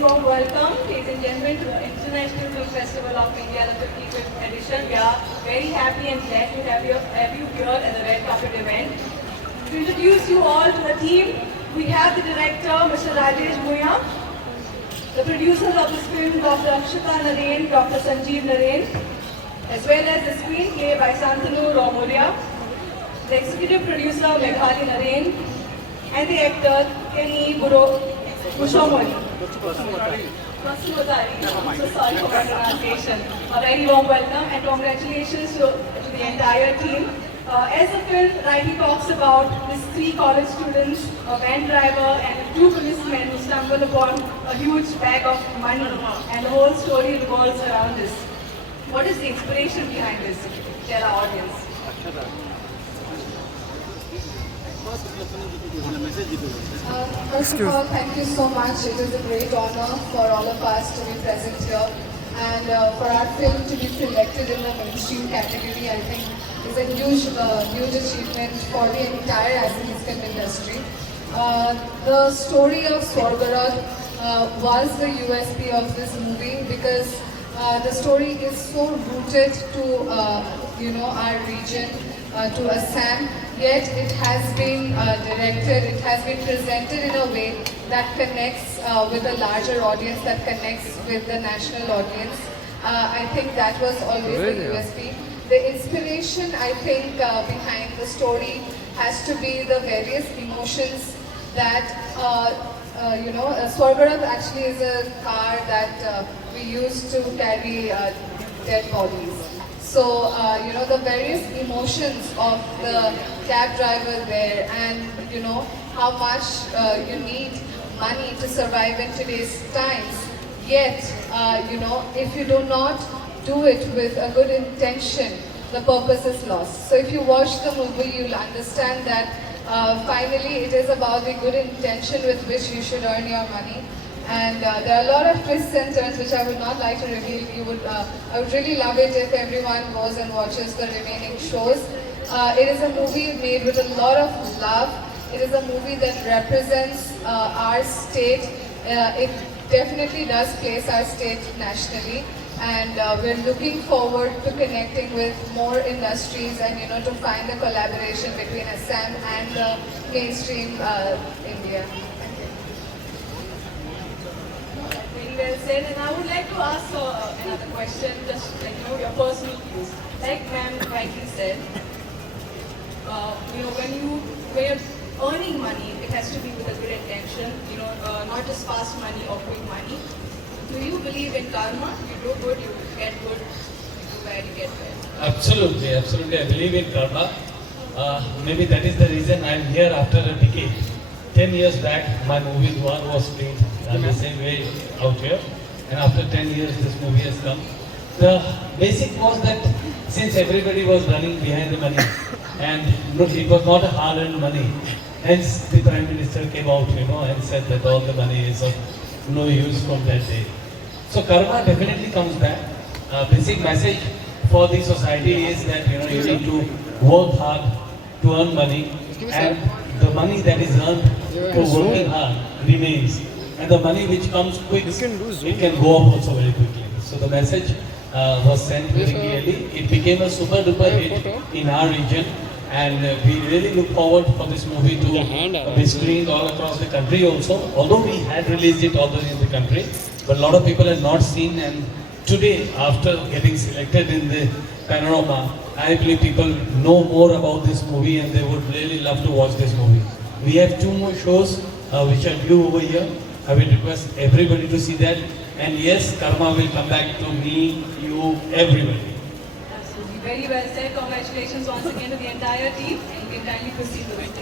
very warm welcome, ladies and gentlemen, to the International Film Festival of India, the 55th edition. We are very happy and glad to have you here at the Red Carpet event. To introduce you all to the team, we have the director, Mr. Rajesh Bhuya, the producers of this film, Dr. Akshita Naren, Dr. Sanjeev Naren, as well as the screenplay by Santanu Romoria, the executive producer, Meghali Naren, and the actor, Kenny Bushomori. I'm so sorry for my pronunciation. A very warm welcome and congratulations to the entire team. As the film rightly talks about these 3 college students, a van driver and 2 policemen who stumble upon a huge bag of money, and the whole story revolves around this. What is the inspiration behind this? Tell our audience. First of all, thank you so much. It is a great honor for all of us to be present here, and for our film to be selected in the mainstream category, I think is a huge achievement for the entire Assamese film industry. The story of Swargarad was the USP of this movie because the story is so rooted to our region, to Assam. Yet it has been directed, it has been presented in a way that connects with a larger audience, that connects with the national audience. I think that was always the USP. The inspiration, I think, behind the story has to be the various emotions that, Swargarad actually is a car that we use to carry dead bodies. So, the various emotions of the cab driver there, and, how much you need money to survive in today's times. Yet, if you do not do it with a good intention, the purpose is lost. So if you watch the movie, you'll understand that finally it is about the good intention with which you should earn your money. And there are a lot of twists and turns which I would not like to reveal. I would really love it if everyone goes and watches the remaining shows. It is a movie made with a lot of love. It is a movie that represents our state. It definitely does place our state nationally, and we're looking forward to connecting with more industries and to find a collaboration between Assam and the mainstream India. Very well said, and I would like to ask another question, just your personal views. Like ma'am rightly said, when you're earning money, it has to be with a good intention, not just fast money or quick money. Do you believe in karma? You do good, you get good. You do bad, you get bad. Absolutely. I believe in karma. Maybe that is the reason I am here after a decade. 10 years back, my movie Dwar was played the same way out here. And after 10 years, this movie has come. The basic was that since everybody was running behind the money, and it was not a hard-earned money, hence the Prime Minister came out, and said that all the money is of no use from that day. So karma definitely comes back. Basic message for the society is that you need to work hard to earn money, and the money that is earned for working hard remains, and the money which comes quick, it can go up also very quickly. So the message was sent very clearly. It became a super duper hit in our region, and we really look forward for this movie to be screened all across the country also. Although we had released it already in the country, but a lot of people had not seen, and today, after getting selected in the Panorama, I believe people know more about this movie and they would really love to watch this movie. We have 2 more shows which are due over here. I will request everybody to see that. And yes, karma will come back to me, you, everybody. Absolutely. Very well said. Congratulations once again to the entire team. And you can kindly proceed with it.